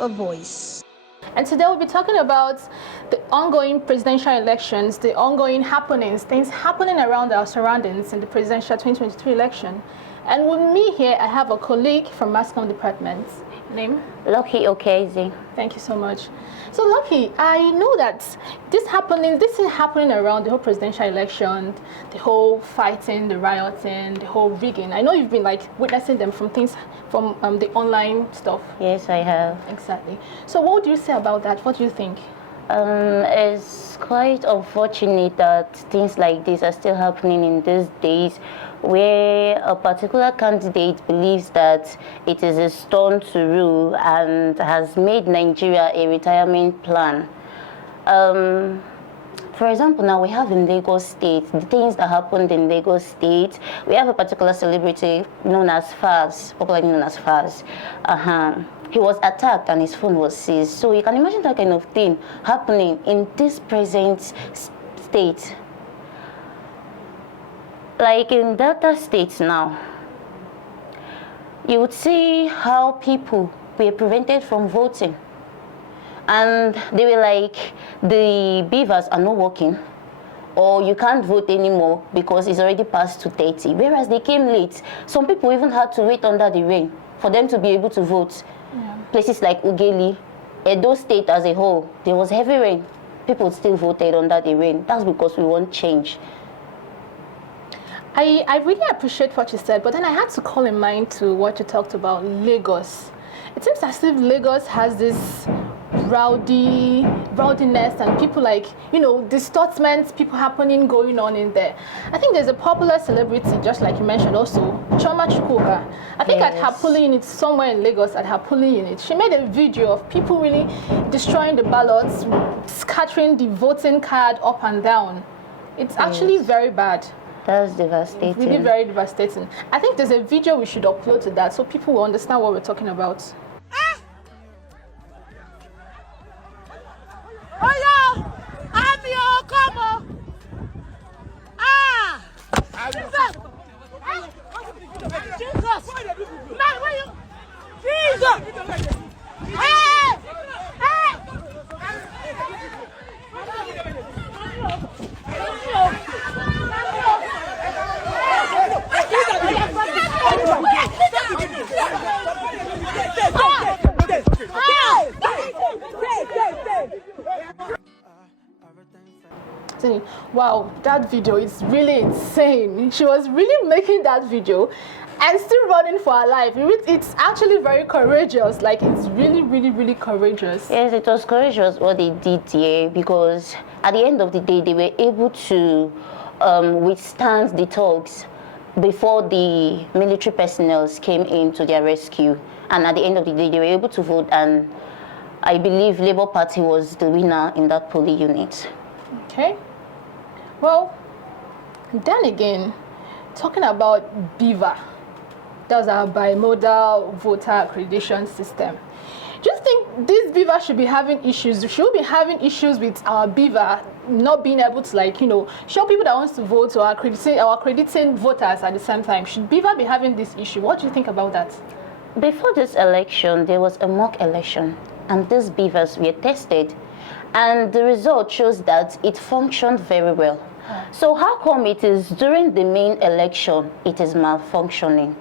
a voice. And today we'll be talking about the ongoing presidential elections, the ongoing happenings, things happening around our surroundings in the presidential 2023 election. And with me here, I have a colleague from Mass Comm Department. Name? Lucky Okezi. Thank you so much. So Lucky, I know that this is happening around the whole presidential election, the whole fighting, the rioting, the whole rigging. I know you've been like witnessing them from the online stuff. Yes, I have. Exactly. So what would you say about that? What do you think? It's quite unfortunate that things like this are still happening in these days, where a particular candidate believes that it is his turn to rule and has made Nigeria a retirement plan. For example, now we have in Lagos State, the things that happened in Lagos State, we have a particular celebrity known as Faz, popularly known as Faz. He was attacked and his phone was seized. So you can imagine that kind of thing happening in this present state. Like in Delta State now, you would see how people were prevented from voting. And they were like, the beavers are not working, or you can't vote anymore because it's already past 2:30. Whereas they came late. Some people even had to wait under the rain for them to be able to vote. Yeah. Places like Ugeli, Edo State as a whole, there was heavy rain. People still voted under the rain. That's because we want change. I really appreciate what you said, but then I had to call in mind to what you talked about, Lagos. It seems as if Lagos has this rowdiness and people like, distortments, people going on in there. I think there's a popular celebrity, just like you mentioned also, Choma Chukwuka. I think yes. At her polling unit, somewhere in Lagos, at her polling unit, she made a video of people really destroying the ballots, scattering the voting card up and down. It's actually very bad. That's devastating. Really very devastating. I think there's a video we should upload to that so people will understand what we're talking about. Wow, that video is really insane. She was really making that video and still running for her life. It's actually very courageous. Like, it's really, really, really courageous. Yes, it was courageous what they did here, because at the end of the day, they were able to withstand the talks before the military personnel came in to their rescue. And at the end of the day, they were able to vote, and I believe Labour Party was the winner in that polling unit. Okay. Well, then again, talking about BIVA, that's our bimodal voter accreditation system. Do you think this BIVA should be having issues? Should we be having issues with our BIVA not being able to, show people that wants to vote or accrediting voters at the same time? Should BIVA be having this issue? What do you think about that? Before this election, there was a mock election, and these BIVAs were tested, and the result shows that it functioned very well. So how come it is during the main election it is malfunctioning?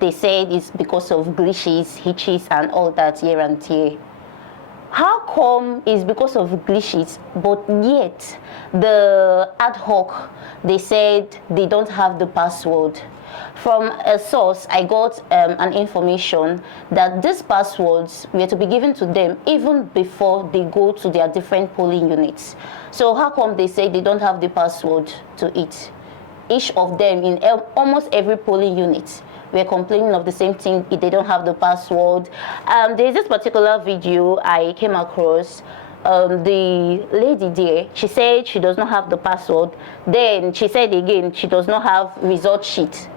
They said it's because of glitches, hitches, and all that here and there. How come it's because of glitches, but yet the ad hoc, they said they don't have the password? From a source, I got an information that these passwords were to be given to them even before they go to their different polling units. So how come they say they don't have the password to it? Each of them in almost every polling unit, we're complaining of the same thing. They don't have the password. There's this particular video I came across. The lady there, she said she does not have the password. Then she said again she does not have result sheet.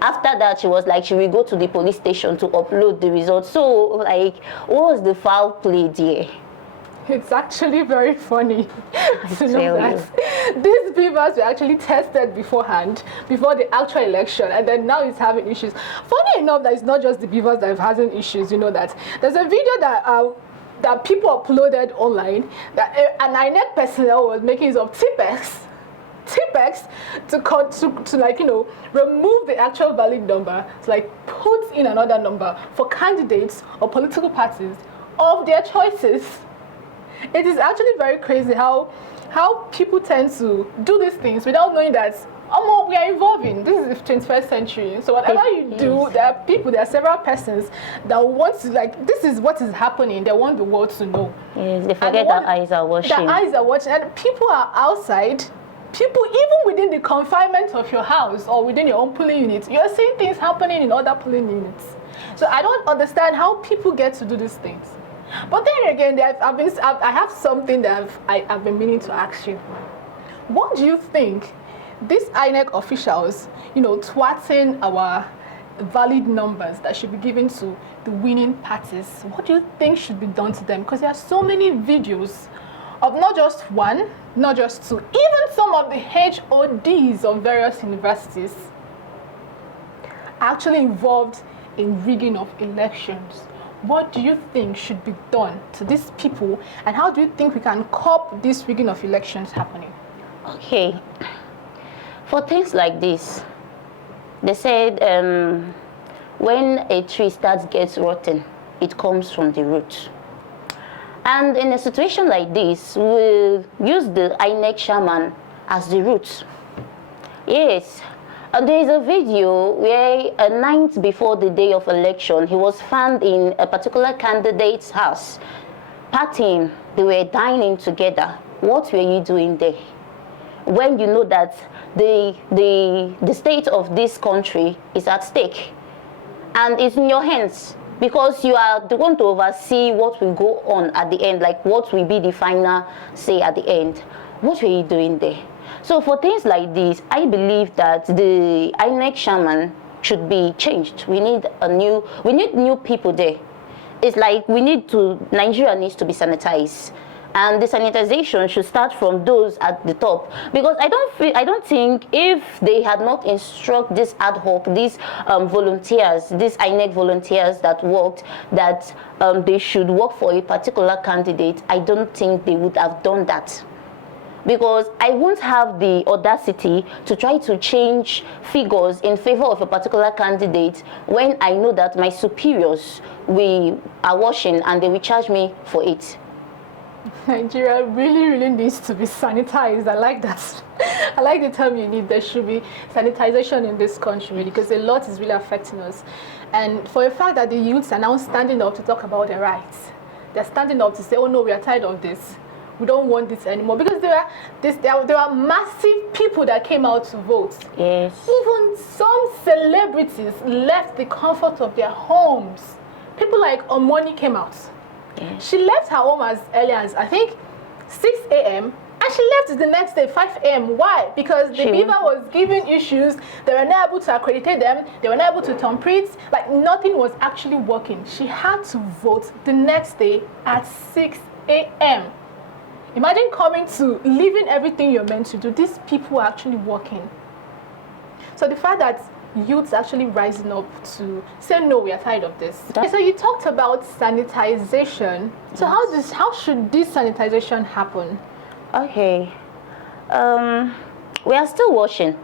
After that, she was like she will go to the police station to upload the results. So, like, what was the foul play there? It's actually very funny to know tell that these beavers were actually tested beforehand, before the actual election, and then now it's having issues. Funny enough, that it's not just the beavers that have having issues. You know that there's a video that people uploaded online that an INEC personnel was making use of Tipex to like, you know, remove the actual valid number, to like put in another number for candidates or political parties of their choices. It is actually very crazy how people tend to do these things without knowing that we are evolving. This is the 21st century. So whatever you do, there are several persons that want to, like, this is what is happening. They want the world to know. Yes, they forget that eyes are watching. The eyes are watching, and people are outside. People, even within the confinement of your house or within your own polling unit, you're seeing things happening in other polling units. So I don't understand how people get to do these things. But then again, I have something that I've been meaning to ask you. What do you think these INEC officials, you know, twatting our valid numbers that should be given to the winning parties, what do you think should be done to them? Because there are so many videos of not just one, not just two, even some of the HODs of various universities actually involved in rigging of elections. What do you think should be done to these people, and how do you think we can curb this rigging of elections happening? Okay, for things like this, they said when a tree starts gets rotten, it comes from the root. And in a situation like this, we'll use the INEC chairman as the root. Yes. There is a video where a night before the day of election, he was found in a particular candidate's house, partying. They were dining together. What were you doing there? When you know that the state of this country is at stake, and it's in your hands, because you are the one to oversee what will go on at the end, like what will be the final say at the end. What were you doing there? So for things like this, I believe that the INEC chairman should be changed. We need new people there. It's like Nigeria needs to be sanitized. And the sanitization should start from those at the top, because I don't think if they had not instructed this ad hoc, these volunteers, these INEC volunteers that worked, that they should work for a particular candidate, I don't think they would have done that. Because I won't have the audacity to try to change figures in favor of a particular candidate when I know that my superiors are watching and they will charge me for it. Nigeria really needs to be sanitized. I like that. I like the term you need. There should be sanitization in this country, because a lot is really affecting us. And for the fact that the youths are now standing up to talk about their rights, they're standing up to say, oh no, we are tired of this. We don't want this anymore, because there are massive people that came out to vote. Yes. Even some celebrities left the comfort of their homes. People like Omoni came out. Yes. She left her home as early as, I think, 6 a.m. and she left the next day 5 a.m. Why? Because the beaver was giving issues. They were not able to accredit them. They were not able to temperate. Like, nothing was actually working. She had to vote the next day at 6 a.m. Imagine leaving everything you're meant to do. These people are actually working. So the fact that youths actually rising up to say, no, we are tired of this. So you talked about sanitization. So how should this sanitization happen? Okay. We are still watching.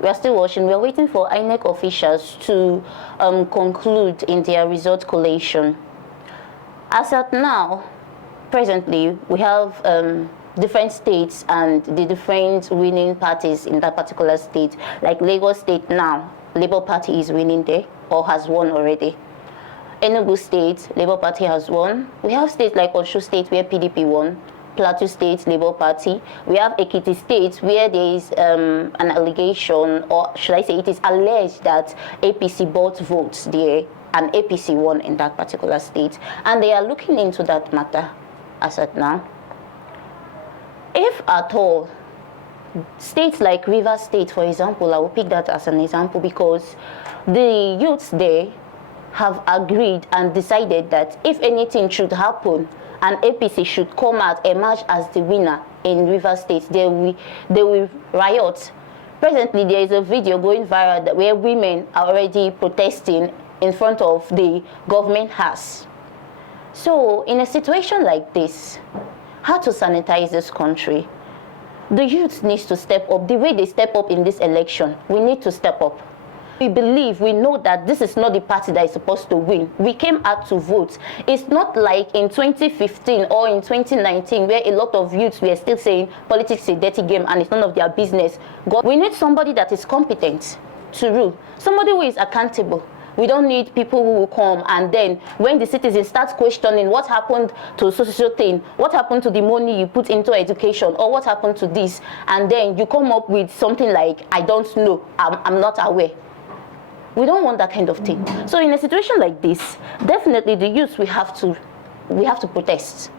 We are waiting for INEC officials to conclude in their result collation. As at now, presently, we have different states and the different winning parties in that particular state. Like Lagos State now, Labour Party is winning there, or has won already. Enugu State, Labour Party has won. We have states like Osun State where PDP won. Plateau State, Labour Party. We have Ekiti State where there is an allegation, or should I say it is alleged that APC bought votes there, and APC won in that particular state. And they are looking into that matter as at now. If at all, states like Rivers State, for example, I will pick that as an example, because the youths there, have agreed and decided that if anything should happen and APC should come out, emerge as the winner in Rivers State, they will riot. Presently, there is a video going viral where women are already protesting in front of the government house. So, in a situation like this, how to sanitize this country? The youth needs to step up. The way they step up in this election, we need to step up. We believe, we know that this is not the party that is supposed to win. We came out to vote. It's not like in 2015 or in 2019 where a lot of youths were still saying politics is a dirty game and it's none of their business. We need somebody that is competent to rule, somebody who is accountable. We don't need people who will come and then when the citizens start questioning what happened to social thing, what happened to the money you put into education, or what happened to this, and then you come up with something like, I don't know, I'm not aware. We don't want that kind of thing. So in a situation like this, definitely the youth, we have to protest.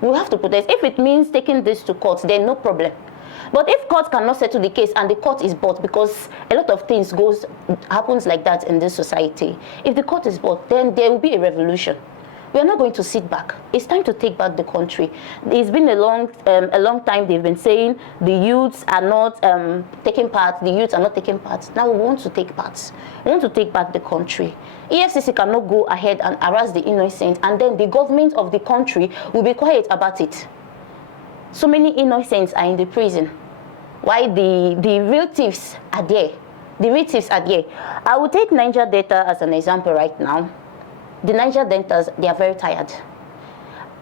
We have to protest. If it means taking this to court, then no problem. But if court cannot settle the case and the court is bought, because a lot of things happens like that in this society, if the court is bought, then there will be a revolution. We are not going to sit back. It's time to take back the country. It's been a long time they've been saying the youths are not taking part, the youths are not taking part. Now we want to take part. We want to take back the country. EFCC cannot go ahead and harass the innocent, and then the government of the country will be quiet about it. So many innocents are in the prison. Why the real thieves are there? The real thieves are there. I will take Niger Delta as an example right now. The Niger Deltas, they are very tired.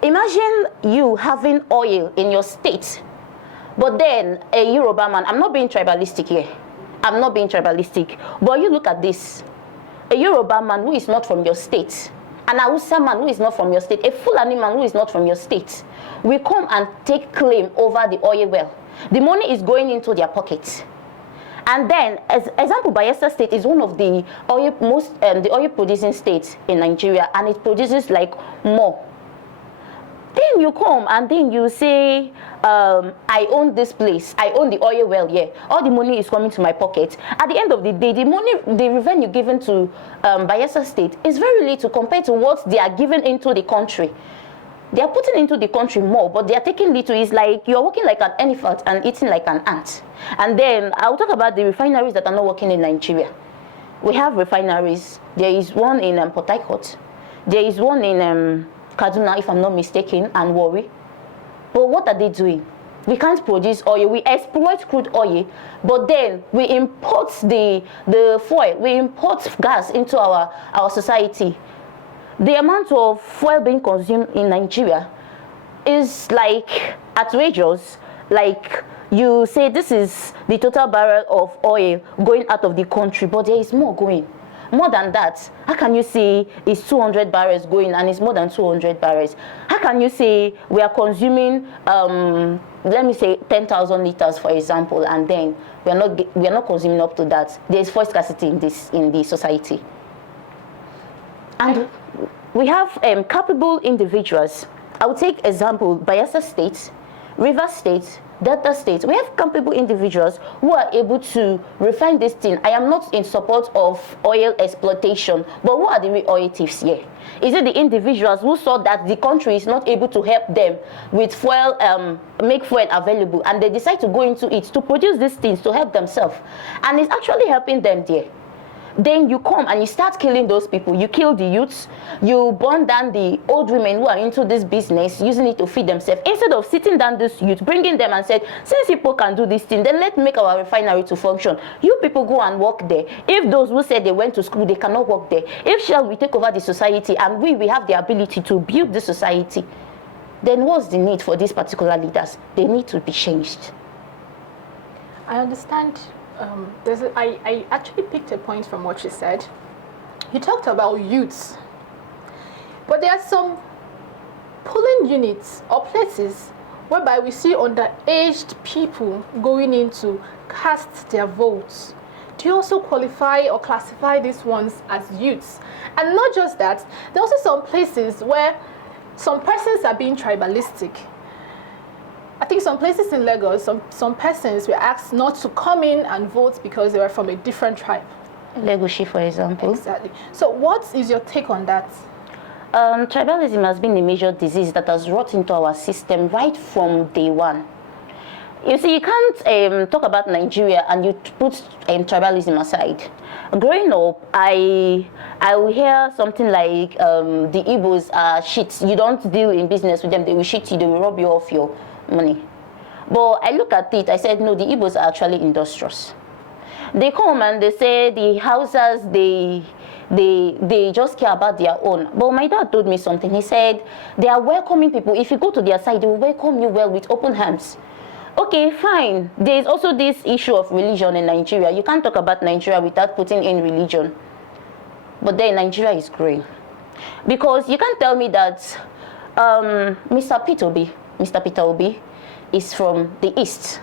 Imagine you having oil in your state, but then a Yoruba man, I'm not being tribalistic here. I'm not being tribalistic. But you look at this. A Yoruba man who is not from your state, an Hausa man who is not from your state, a Fulani man who is not from your state, will come and take claim over the oil well. The money is going into their pockets. And then, as example, Bayelsa State is one of the oil producing states in Nigeria, and it produces like more. Then you come and then you say, I own this place, I own the oil well here. All the money is coming to my pocket. At the end of the day, the revenue given to Bayelsa State is very little compared to what they are giving into the country. They are putting into the country more, but they are taking little. It's like you're working like an elephant and eating like an ant. And then I'll talk about the refineries that are not working in Nigeria. We have refineries. There is one in Port Harcourt. There is one in Kaduna, if I'm not mistaken, and Warri. But what are they doing? We can't produce oil. We exploit crude oil, but then we import the fuel. We import gas into our society. The amount of fuel being consumed in Nigeria is like outrageous. Like you say, this is the total barrel of oil going out of the country, but there is more going. More than that, how can you say it's 200 barrels going and it's more than 200 barrels? How can you say we are consuming, let me say 10,000 liters, for example, and then we are not consuming up to that? There is fuel scarcity in the society. And we have capable individuals. I will take example, Bayelsa State, Rivers State, Delta State. We have capable individuals who are able to refine this thing. I am not in support of oil exploitation, but who are the real oil thieves here? Is it the individuals who saw that the country is not able to help them with fuel, make fuel available, and they decide to go into it to produce these things to help themselves, and it's actually helping them there? Then you come and you start killing those people. You kill the youths, you burn down the old women who are into this business, using it to feed themselves. Instead of sitting down this youth, bringing them and said, since people can do this thing, then let's make our refinery to function. You people go and work there. If those who said they went to school, they cannot work there. If shall we take over the society and we have the ability to build the society, then what's the need for these particular leaders? They need to be changed. I understand. I actually picked a point from what you said. You talked about youths, but there are some polling units or places whereby we see underaged people going in to cast their votes. Do you also qualify or classify these ones as youths? And not just that, there are also some places where some persons are being tribalistic. I think some places in Lagos, some persons were asked not to come in and vote because they were from a different tribe. Legushi, for example. Exactly. So what is your take on that? Tribalism has been a major disease that has wrought into our system right from day one. You see, you can't talk about Nigeria and you put tribalism aside. Growing up, I will hear something like the Igbos are shit. You don't deal in business with them; they will shit you. They will rob you of your money. But I look at it. I said, no, the Igbos are actually industrious. They come and they say the Hausas they just care about their own. But my dad told me something. He said they are welcoming people. If you go to their side, they will welcome you well with open hands. Okay, fine. There is also this issue of religion in Nigeria. You can't talk about Nigeria without putting in religion. But then Nigeria is growing. Because you can't tell me that Mr. Peter Obi is from the East.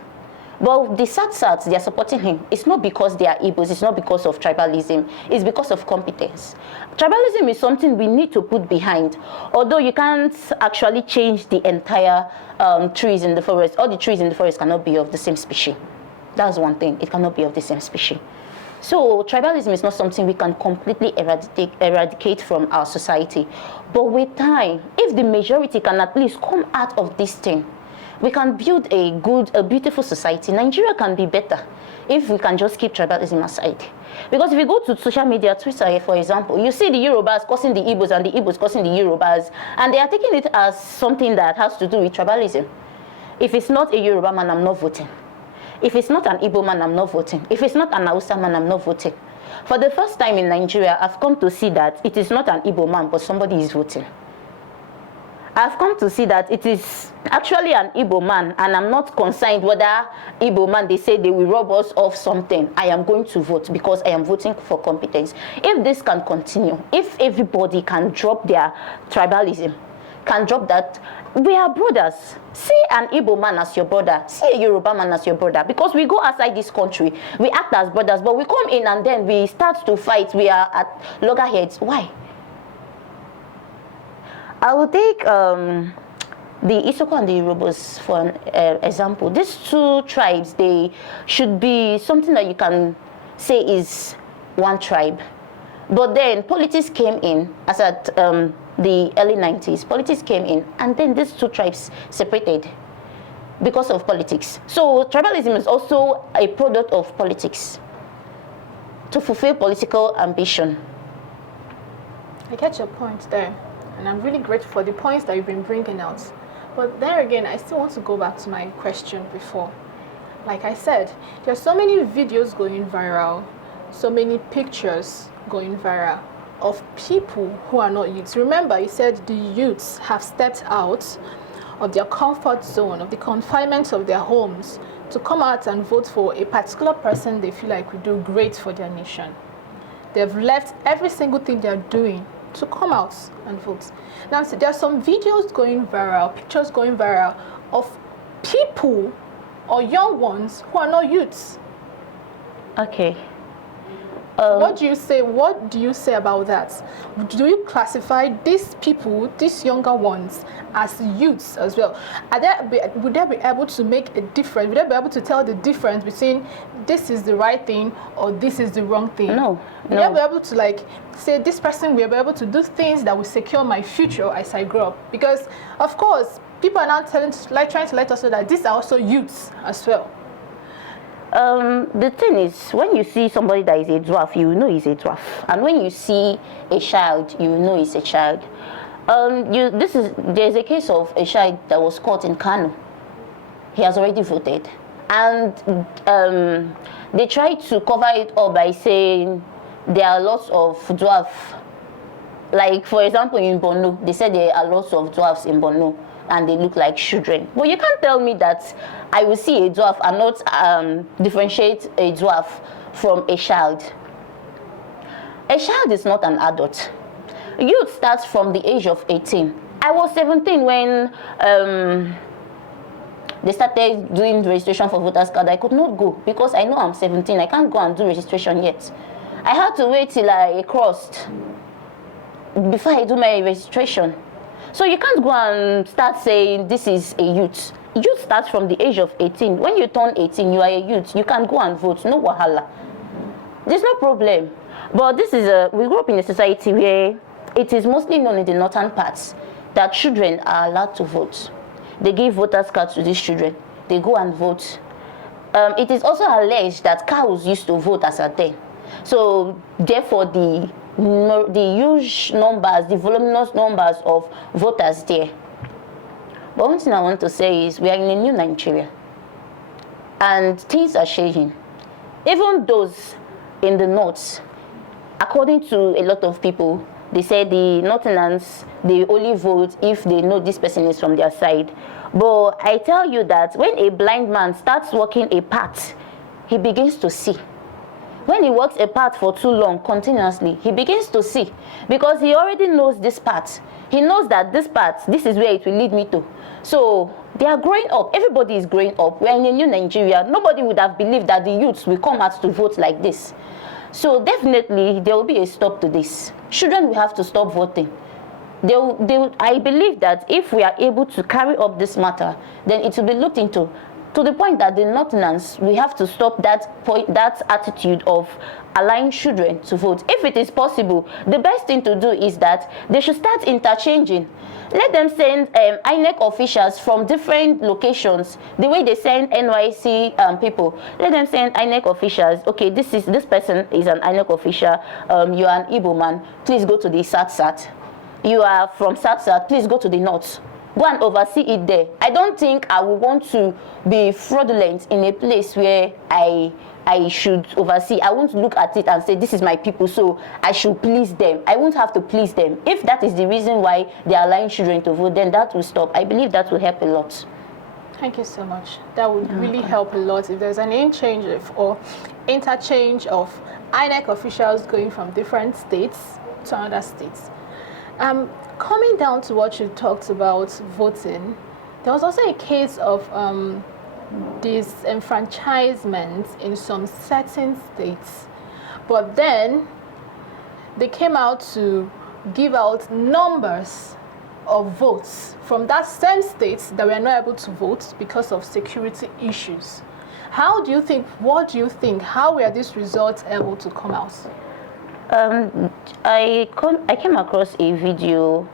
Well, the SATs, they are supporting him. It's not because they are Igbos, it's not because of tribalism, it's because of competence. Tribalism is something we need to put behind, although you can't actually change the entire trees in the forest. All the trees in the forest cannot be of the same species. That's one thing, it cannot be of the same species. So tribalism is not something we can completely eradicate from our society. But with time, if the majority can at least come out of this thing, we can build a beautiful society. Nigeria can be better if we can just keep tribalism aside. Because if you go to social media, Twitter, for example, you see the Yorubas cursing the Igbos and the Igbos cursing the Yorubas, and they are taking it as something that has to do with tribalism. If it's not a Yoruba man, I'm not voting. If it's not an Igbo man, I'm not voting. If it's not an Hausa man, I'm not voting. For the first time in Nigeria, I've come to see that it is not an Igbo man, but somebody is voting. I've come to see that it is actually an Igbo man, and I'm not concerned whether Igbo man, they say they will rob us of something. I am going to vote because I am voting for competence. If this can continue, if everybody can drop their tribalism, can drop that, we are brothers. See an Igbo man as your brother. See a Yoruba man as your brother. Because we go outside this country, we act as brothers, but we come in and then we start to fight. We are at loggerheads. Why? I will take the Isoko and the Yorubas for an example. These two tribes, they should be something that you can say is one tribe. But then politics came in, as at the early 90s. Politics came in, and then these two tribes separated because of politics. So tribalism is also a product of politics to fulfill political ambition. I get your point there. And I'm really grateful for the points that you've been bringing out. But there again, I still want to go back to my question before. Like I said, there's so many videos going viral, so many pictures going viral of people who are not youths. Remember, you said the youths have stepped out of their comfort zone, of the confinement of their homes, to come out and vote for a particular person they feel like will do great for their nation. They've left every single thing they're doing to come out and vote. Now, so there are some videos going viral, pictures going viral of people or young ones who are not youths. Okay. What do you say? What do you say about that? Do you classify these people, these younger ones, as youths as well? Would they be able to make a difference? Would they be able to tell the difference between this is the right thing or this is the wrong thing? No. Would they be able to like say this person will be able to do things that will secure my future as I grow up? Because of course, people are now trying to let us know that these are also youths as well. The thing is, when you see somebody that is a dwarf, you know he's a dwarf. And when you see a child, you know he's a child. There's a case of a child that was caught in Kano. He has already voted. And they tried to cover it up by saying there are lots of dwarf. Like, for example, in Borno, they said there are lots of dwarfs in Borno, and they look like children. But you can't tell me that I will see a dwarf and not differentiate a dwarf from a child. A child is not an adult. Youth starts from the age of 18. I was 17 when they started doing registration for voters card. I could not go because I know I'm 17. I can't go and do registration yet. I had to wait till I crossed before I do my registration. So you can't go and start saying this is a youth. Youth starts from the age of 18. When you turn 18, you are a youth. You can go and vote. No wahala. There's no problem. But we grew up in a society where it is mostly known in the northern parts that children are allowed to vote. They give voters cards to these children. They go and vote. It is also alleged that cows used to vote as a day. So therefore the huge numbers, the voluminous numbers of voters there. But one thing I want to say is we are in a new Nigeria. And things are changing. Even those in the north, according to a lot of people, they say the Northerners, they only vote if they know this person is from their side. But I tell you that when a blind man starts walking a path, he begins to see. When he walks a path for too long, continuously, he begins to see. Because he already knows this path. He knows that this path, this is where it will lead me to. So they are growing up. Everybody is growing up. We are in a new Nigeria. Nobody would have believed that the youths will come out to vote like this. So definitely there will be a stop to this. Children will have to stop voting. I believe that if we are able to carry up this matter, then it will be looked into, to the point that the Northerners, we have to stop that attitude of allowing children to vote. If it is possible, the best thing to do is that they should start interchanging. Let them send INEC officials from different locations, the way they send NYC people. Let them send INEC officials. Okay, this person is an INEC official. You are an Igbo man. Please go to the South. You are from South. Please go to the North. Go and oversee it there. I don't think I would want to be fraudulent in a place where I should oversee. I won't look at it and say, this is my people, so I should please them. I won't have to please them. If that is the reason why they are allowing children to vote, then that will stop. I believe that will help a lot. Thank you so much. That would really help a lot if there's an or interchange of INEC officials going from different states to other states. Coming down to what you talked about voting, there was also a case of disenfranchisement in some certain states, but then they came out to give out numbers of votes from that same state that were not able to vote because of security issues. What do you think, how were these results able to come out? I came across a video.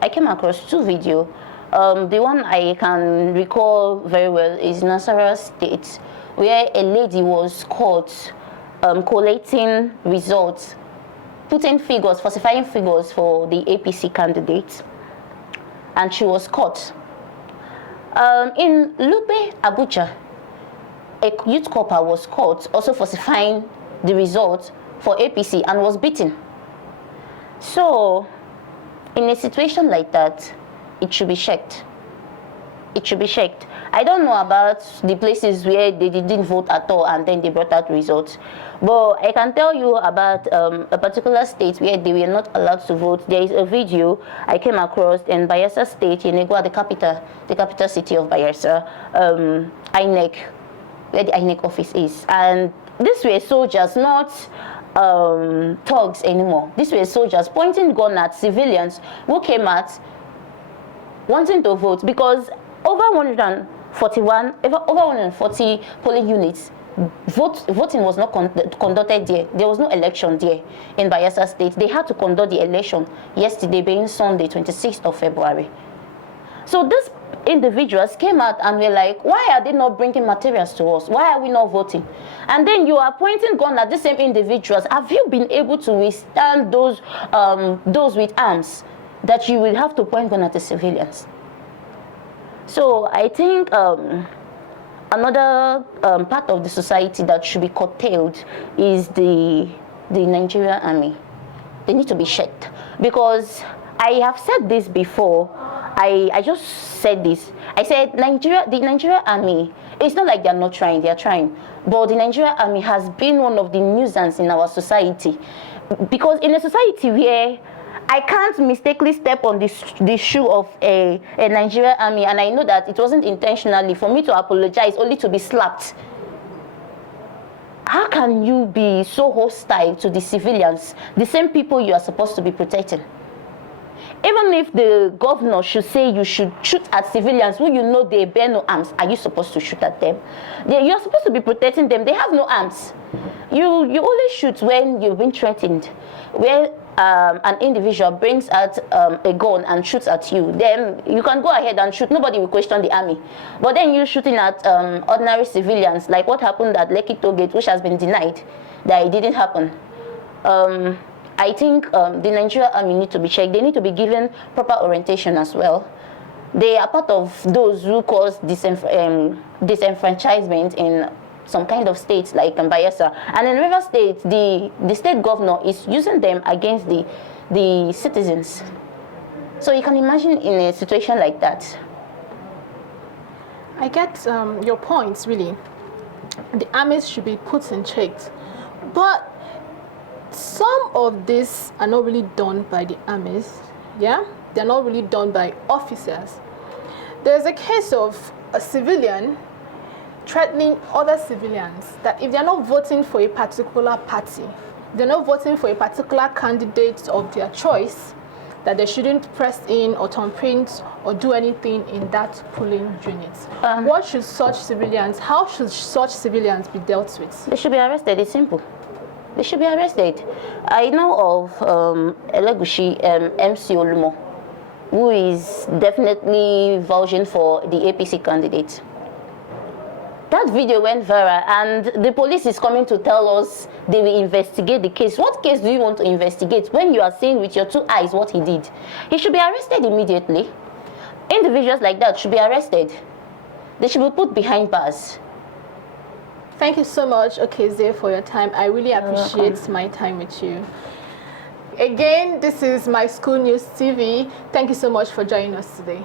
I came across two videos. The one I can recall very well is Nasarawa State, where a lady was caught collating results, putting figures, falsifying figures for the APC candidate, and she was caught. In Lupe, Abuja, a youth corper was caught also falsifying the results for APC and was beaten. So, in a situation like that, it should be checked. It should be checked. I don't know about the places where they didn't vote at all and then they brought out results. But I can tell you about a particular state where they were not allowed to vote. There is a video I came across in Bayelsa State, Yenegua, the capital city of Bayelsa, INEC, where the INEC office is. And these were soldiers, not thugs anymore. These were soldiers pointing gun at civilians who came out wanting to vote, because over 140 polling units, voting was not conducted there. There was no election there in Bayelsa State. They had to conduct the election yesterday, being Sunday, 26th of February. So these individuals came out and were like, why are they not bringing materials to us? Why are we not voting? And then you are pointing gun at the same individuals. Have you been able to withstand those with arms that you will have to point gun at the civilians? So I think another part of the society that should be curtailed is the Nigerian army. They need to be checked, because I have said this before. I just said this. I said the Nigerian army, it's not like they're not trying, they're trying. But the Nigerian army has been one of the nuisance in our society. Because in a society where I can't mistakenly step on the shoe of a Nigerian army, and I know that it wasn't intentionally, for me to apologize only to be slapped. How can you be so hostile to the civilians, the same people you are supposed to be protecting? Even if the governor should say you should shoot at civilians who you know they bear no arms, are you supposed to shoot at them? You're supposed to be protecting them. They have no arms. you only shoot when you've been threatened, where an individual brings out a gun and shoots at you. Then you can go ahead and shoot. Nobody will question the army. But then you shooting at ordinary civilians, like what happened at Lekki Toll Gate, which has been denied that it didn't happen. I think the Nigerian army need to be checked. They need to be given proper orientation as well. They are part of those who cause disenfranchisement in some kind of states like Bayelsa. And in River State, the state governor is using them against the citizens. So you can imagine in a situation like that. I get your points, really. The armies should be put in check. But some of this are not really done by the armies, yeah? They're not really done by officers. There's a case of a civilian threatening other civilians that if they're not voting for a particular party, they're not voting for a particular candidate of their choice, that they shouldn't press in or thumbprint or do anything in that polling unit. How should such civilians be dealt with? They should be arrested. It's simple. They should be arrested. I know of Elegushi MC Olumo, who is definitely vouching for the APC candidate. That video went viral, and the police is coming to tell us they will investigate the case. What case do you want to investigate when you are seeing with your 2 eyes what he did? He should be arrested immediately. Individuals like that should be arrested. They should be put behind bars. Thank you so much, Okeze, for your time. I really appreciate my time with you. Again, this is My School News TV. Thank you so much for joining us today.